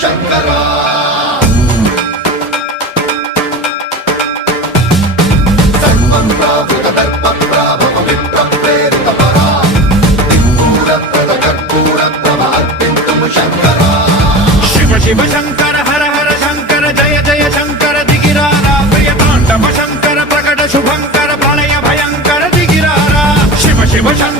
శంకరా సర్వం ప్రావృత దర్ప ప్రాభవ విప్ర ప్రేరిత పరా దిక్పూర ప్రద కర్పూర ప్రభ అర్పింతుము శంకరా శివ శివ శంకర హర హర శంకర జయ జయ శంకర దిగిరారా ప్రియ తాండవ శంకర ప్రకట శుభంకర ప్రళయ భయంకర దిగిరారా శివ శివ శంకర